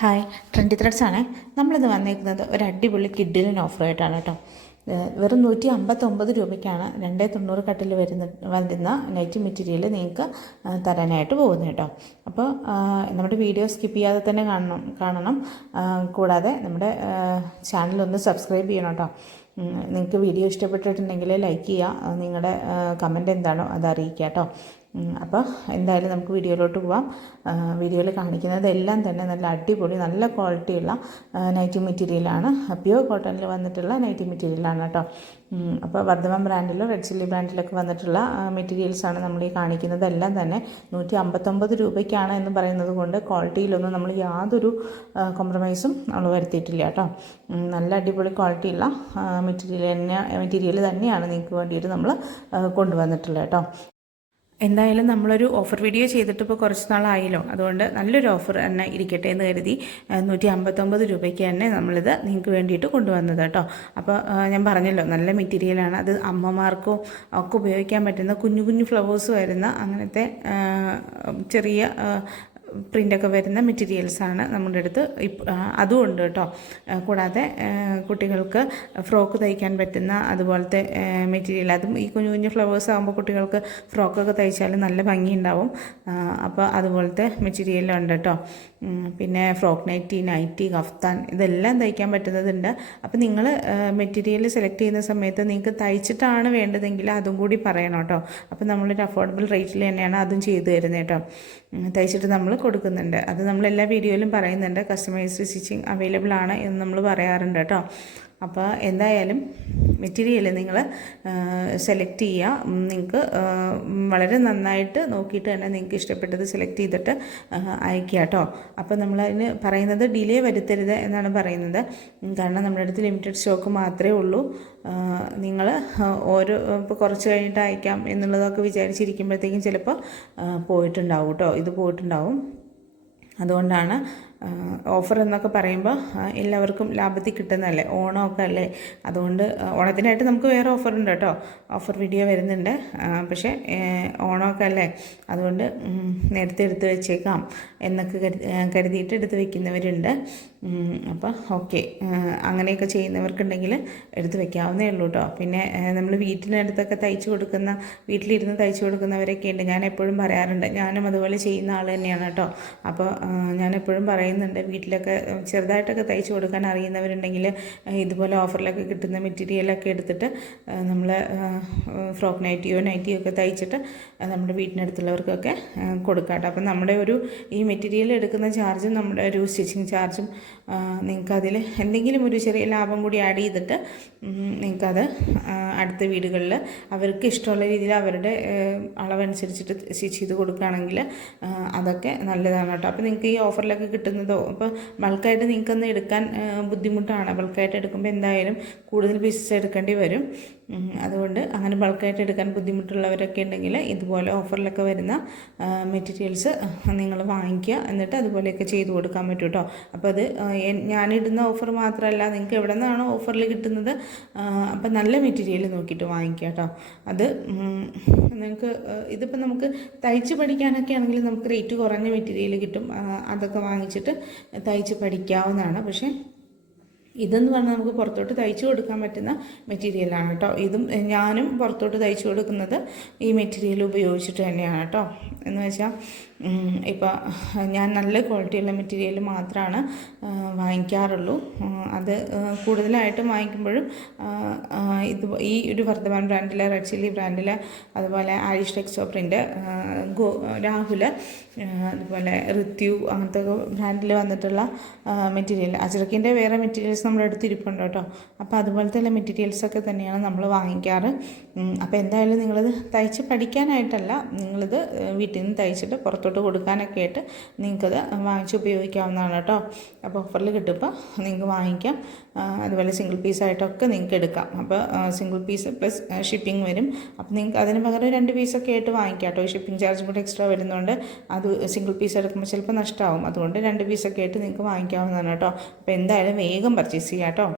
Hi, trendy threads ആണേ. നമ്മളിത് വന്നേക്കുന്നത് ഒരു അടിപൊളി കിഡിലിൻ ഓഫറായിട്ടാണ് കേട്ടോ. വെറും 159 രൂപയ്ക്കാണ് 290 കട്ടിൽ വരുന്ന നൈറ്റി മെറ്റീരിയൽ നിങ്ങൾക്ക് തരാനായിട്ട് പോകുന്നത് കേട്ടോ. അപ്പോൾ നമ്മുടെ വീഡിയോ സ്കിപ്പ് ചെയ്യാതെ തന്നെ കാണണം. കൂടാതെ നമ്മുടെ ചാനലൊന്ന് സബ്സ്ക്രൈബ് ചെയ്യണം കേട്ടോ. നിങ്ങൾക്ക് വീഡിയോ ഇഷ്ടപ്പെട്ടിട്ടുണ്ടെങ്കിൽ ലൈക്ക് ചെയ്യുക, നിങ്ങളുടെ കമൻറ്റ് എന്താണോ അത് അറിയിക്കുക കേട്ടോ. അപ്പോൾ എന്തായാലും നമുക്ക് വീഡിയോയിലോട്ട് പോവാം. വീഡിയോയിൽ കാണിക്കുന്നതെല്ലാം തന്നെ നല്ല അടിപൊളി നല്ല ക്വാളിറ്റിയുള്ള നൈറ്റി മെറ്റീരിയലാണ്. പ്യൂർ കോട്ടണിൽ വന്നിട്ടുള്ള നൈറ്റി മെറ്റീരിയലാണ് കേട്ടോ. അപ്പോൾ വർദ്ധമാൻ ബ്രാൻഡിലോ റെഡ് ചില്ലി ബ്രാൻഡിലൊക്കെ വന്നിട്ടുള്ള മെറ്റീരിയൽസാണ് നമ്മൾ ഈ കാണിക്കുന്നതെല്ലാം തന്നെ 159 രൂപയ്ക്കാണ് എന്ന് പറയുന്നത് കൊണ്ട് ക്വാളിറ്റിയിലൊന്നും നമ്മൾ യാതൊരു കോംപ്രമൈസും നമ്മൾ വരുത്തിയിട്ടില്ല കേട്ടോ. നല്ല അടിപൊളി ക്വാളിറ്റിയുള്ള മെറ്റീരിയൽ തന്നെയാണ് നിങ്ങൾക്ക് വേണ്ടിയിട്ട് നമ്മൾ കൊണ്ടുവന്നിട്ടുള്ളത് കേട്ടോ. എന്തായാലും നമ്മളൊരു ഓഫർ വീഡിയോ ചെയ്തിട്ട് ഇപ്പോൾ കുറച്ച് നാളായല്ലോ, അതുകൊണ്ട് നല്ലൊരു ഓഫർ തന്നെ ഇരിക്കട്ടെ എന്ന് കരുതി 159 രൂപയ്ക്ക് തന്നെ നമ്മളിത് നിങ്ങൾക്ക് വേണ്ടിയിട്ട് കൊണ്ടുവന്നത് കേട്ടോ. അപ്പോൾ ഞാൻ പറഞ്ഞല്ലോ, നല്ല മെറ്റീരിയലാണ്. അത് അമ്മമാർക്കും ഒക്കെ ഉപയോഗിക്കാൻ പറ്റുന്ന കുഞ്ഞു കുഞ്ഞു ഫ്ലവേഴ്സ് വരുന്ന അങ്ങനത്തെ ചെറിയ പ്രിൻ്റൊക്കെ വരുന്ന മെറ്റീരിയൽസാണ് നമ്മുടെ അടുത്ത് അതും ഉണ്ട് കേട്ടോ. കൂടാതെ കുട്ടികൾക്ക് ഫ്രോക്ക് തയ്ക്കാൻ പറ്റുന്ന അതുപോലത്തെ മെറ്റീരിയൽ, അതും ഈ കുഞ്ഞു കുഞ്ഞു ഫ്ലവേഴ്സ് ആകുമ്പോൾ കുട്ടികൾക്ക് ഫ്രോക്കൊക്കെ തയ്ച്ചാൽ നല്ല ഭംഗിയുണ്ടാവും. അപ്പോൾ അതുപോലത്തെ മെറ്റീരിയലുണ്ട് കേട്ടോ. പിന്നെ ഫ്രോക്ക് നൈറ്റി കഫ്താൻ ഇതെല്ലാം തയ്ക്കാൻ പറ്റുന്നതുണ്ട്. അപ്പോൾ നിങ്ങൾ മെറ്റീരിയൽ സെലക്ട് ചെയ്യുന്ന സമയത്ത് നിങ്ങൾക്ക് തയ്ച്ചിട്ടാണ് വേണ്ടതെങ്കിൽ അതും കൂടി പറയണം കേട്ടോ. അപ്പോൾ നമ്മളൊരു അഫോർഡബിൾ റേറ്റിൽ തന്നെയാണ് അതും ചെയ്തു തരുന്നത് കേട്ടോ. തയ്ച്ചിട്ട് നമ്മൾ കൊടുക്കുന്നുണ്ട്. അത് നമ്മൾ എല്ലാ വീഡിയോയിലും പറയുന്നുണ്ട്. കസ്റ്റമൈസ്ഡ് സ്റ്റിച്ചിങ് അവൈലബിൾ ആണ് എന്ന് നമ്മൾ പറയാറുണ്ട് കേട്ടോ. അപ്പോൾ എന്തായാലും മെറ്റീരിയൽ നിങ്ങൾ സെലക്ട് ചെയ്യുക. നിങ്ങൾക്ക് വളരെ നന്നായിട്ട് നോക്കിയിട്ട് തന്നെ നിങ്ങൾക്ക് ഇഷ്ടപ്പെട്ടത് സെലക്ട് ചെയ്തിട്ട് അയക്കുക കേട്ടോ. അപ്പോൾ നമ്മളതിന് പറയുന്നത് ഡിലേ വരുത്തരുത് എന്നാണ് പറയുന്നത്. കാരണം നമ്മുടെ അടുത്ത് ലിമിറ്റഡ് സ്റ്റോക്ക് മാത്രമേ ഉള്ളൂ. നിങ്ങൾ ഇപ്പോൾ കുറച്ച് കഴിഞ്ഞിട്ട് അയക്കാം എന്നുള്ളതൊക്കെ വിചാരിച്ചിരിക്കുമ്പോഴത്തേക്കും ചിലപ്പോൾ പോയിട്ടുണ്ടാവും കേട്ടോ. ഇത് പോയിട്ടുണ്ടാവും. അതുകൊണ്ടാണ് ഓഫർ എന്നൊക്കെ പറയുമ്പോൾ എല്ലാവർക്കും ലാഭത്തിൽ കിട്ടുന്നതല്ലേ, ഓണമൊക്കെ അല്ലേ. അതുകൊണ്ട് ഓണത്തിനായിട്ട് നമുക്ക് വേറെ ഓഫറുണ്ട് കേട്ടോ. ഓഫർ വീഡിയോ വരുന്നുണ്ട്. പക്ഷേ ഓണമൊക്കെ അല്ലേ, അതുകൊണ്ട് നേരത്തെ എടുത്ത് വെച്ചേക്കാം എന്നൊക്കെ കരുതിയിട്ട് എടുത്ത് വയ്ക്കുന്നവരുണ്ട്. അപ്പോൾ ഓക്കെ, അങ്ങനെയൊക്കെ ചെയ്യുന്നവർക്കുണ്ടെങ്കിൽ എടുത്ത് വെക്കാവുന്നേ ഉള്ളൂ കേട്ടോ. പിന്നെ നമ്മൾ വീട്ടിനടുത്തൊക്കെ വീട്ടിലിരുന്ന് തയ്ച്ചു കൊടുക്കുന്നവരൊക്കെ ഉണ്ട്. ഞാൻ എപ്പോഴും പറയാറുണ്ട്, ഞാനും അതുപോലെ ചെയ്യുന്ന ആൾ തന്നെയാണ് കേട്ടോ. അപ്പോൾ ഞാൻ എപ്പോഴും പറയുന്നുണ്ട്, വീട്ടിലൊക്കെ ചെറുതായിട്ടൊക്കെ തയ്ച്ചു കൊടുക്കാൻ അറിയുന്നവരുണ്ടെങ്കിൽ ഇതുപോലെ ഓഫറിലൊക്കെ കിട്ടുന്ന മെറ്റീരിയലൊക്കെ എടുത്തിട്ട് നമ്മൾ ഫ്രോക്ക് നൈറ്റിയോ ഒക്കെ തയ്ച്ചിട്ട് നമ്മുടെ വീട്ടിനടുത്തുള്ളവർക്കൊക്കെ കൊടുക്കാം കേട്ടോ. അപ്പം നമ്മുടെ ഈ മെറ്റീരിയൽ എടുക്കുന്ന ചാർജും നമ്മുടെ ഒരു സ്റ്റിച്ചിങ് ചാർജും നിങ്ങൾക്കതിൽ എന്തെങ്കിലും ഒരു ചെറിയ ലാഭം കൂടി ആഡ് ചെയ്തിട്ട് നിങ്ങൾക്കത് അടുത്ത വീടുകളിൽ അവർക്ക് ഇഷ്ടമുള്ള രീതിയിൽ അവരുടെ അളവനുസരിച്ചിട്ട് സ്റ്റിച്ച് ചെയ്ത് കൊടുക്കുകയാണെങ്കിൽ അതൊക്കെ നല്ലതാണ് കേട്ടോ. അപ്പോൾ നിങ്ങൾക്ക് ഈ ഓഫറിലൊക്കെ കിട്ടുന്നതോ ഇപ്പോൾ ബൾക്കായിട്ട് നിങ്ങൾക്കൊന്ന് എടുക്കാൻ ബുദ്ധിമുട്ടാണ്. ബൾക്കായിട്ട് എടുക്കുമ്പോൾ എന്തായാലും കൂടുതൽ പീസസ് എടുക്കേണ്ടി വരും. അതുകൊണ്ട് അങ്ങനെ ബൾക്കായിട്ട് എടുക്കാൻ ബുദ്ധിമുട്ടുള്ളവരൊക്കെ ഉണ്ടെങ്കിൽ ഇതുപോലെ ഓഫറിലൊക്കെ വരുന്ന മെറ്റീരിയൽസ് നിങ്ങൾ വാങ്ങിക്കുക. എന്നിട്ട് അതുപോലെയൊക്കെ ചെയ്ത് കൊടുക്കാൻ പറ്റും കേട്ടോ. അപ്പോൾ അത് ഞാനിടുന്ന ഓഫർ മാത്രമല്ല, നിങ്ങൾക്ക് എവിടെ നിന്നാണോ ഓഫറിൽ കിട്ടുന്നത് അപ്പം നല്ല മെറ്റീരിയൽ നോക്കിയിട്ട് വാങ്ങിക്കുക കേട്ടോ. അത് നിങ്ങൾക്ക് ഇതിപ്പോൾ നമുക്ക് തയ്ച്ച് പഠിക്കാനൊക്കെ ആണെങ്കിൽ നമുക്ക് റേറ്റ് കുറഞ്ഞ മെറ്റീരിയൽ കിട്ടും. അതൊക്കെ വാങ്ങിച്ചിട്ട് തയ്ച്ച് പഠിക്കാവുന്നതാണ്. പക്ഷേ ഇതെന്ന് പറഞ്ഞാൽ നമുക്ക് പുറത്തോട്ട് തയ്ച്ചു കൊടുക്കാൻ പറ്റുന്ന മെറ്റീരിയലാണ് കേട്ടോ. ഇതും ഞാനും പുറത്തോട്ട് തയ്ച്ചു കൊടുക്കുന്നത് ഈ മെറ്റീരിയൽ ഉപയോഗിച്ചിട്ട് തന്നെയാണ് കേട്ടോ. എന്ന് വെച്ചാൽ ഇപ്പോൾ ഞാൻ നല്ല ക്വാളിറ്റിയുള്ള മെറ്റീരിയൽ മാത്രമാണ് വാങ്ങിക്കാറുള്ളൂ. അത് കൂടുതലായിട്ടും വാങ്ങിക്കുമ്പോഴും ഈ ഒരു വർദ്ധമാൻ ബ്രാൻഡിലെ റെഡ് ചില്ലി ബ്രാൻഡിലെ അതുപോലെ ആരിഷ് ടെക്സോ പ്രിൻ്റ് രാഹുൽ അതുപോലെ ഋത്യു അങ്ങനത്തെ ബ്രാൻഡിൽ വന്നിട്ടുള്ള മെറ്റീരിയൽ, അജ്രക്കിൻ്റെ വേറെ മെറ്റീരിയൽസ് നമ്മുടെ അടുത്ത് ഇരിപ്പുണ്ട് കേട്ടോ. അപ്പോൾ അതുപോലത്തെ മെറ്റീരിയൽസൊക്കെ തന്നെയാണ് നമ്മൾ വാങ്ങിക്കാറ്. അപ്പോൾ എന്തായാലും നിങ്ങളിത് തയ്ച്ച് പഠിക്കാനായിട്ടല്ല, നിങ്ങളിത് വീട്ടിൽ നിന്ന് തയ്ച്ചിട്ട് പുറത്തോട്ട് കൊടുക്കാനൊക്കെ ആയിട്ട് നിങ്ങൾക്കത് വാങ്ങിച്ച് ഉപയോഗിക്കാവുന്നതാണ് കേട്ടോ. അപ്പോൾ ഓഫറിൽ കിട്ടുമ്പോൾ നിങ്ങൾക്ക് വാങ്ങിക്കാം. അതുപോലെ സിംഗിൾ പീസായിട്ടൊക്കെ നിങ്ങൾക്ക് എടുക്കാം. അപ്പോൾ സിംഗിൾ പീസ് പ്ലസ് ഷിപ്പിംഗ് വരും. അപ്പോൾ നിങ്ങൾക്ക് അതിന് പകരം 2 പീസൊക്കെ ആയിട്ട് വാങ്ങിക്കാം കേട്ടോ. ഷിപ്പിംഗ് ചാർജ് കൂടെ എക്സ്ട്രാ വരുന്നതുകൊണ്ട് അത് സിംഗിൾ പീസ് എടുക്കുമ്പോൾ ചിലപ്പോൾ നഷ്ടമാവും. അതുകൊണ്ട് 2 പീസൊക്കെ ആയിട്ട് നിങ്ങൾക്ക് വാങ്ങിക്കാവുന്നതാണ് കേട്ടോ. അപ്പോൾ എന്തായാലും വേഗം പർച്ചേസ് ചെയ്യാം കേട്ടോ.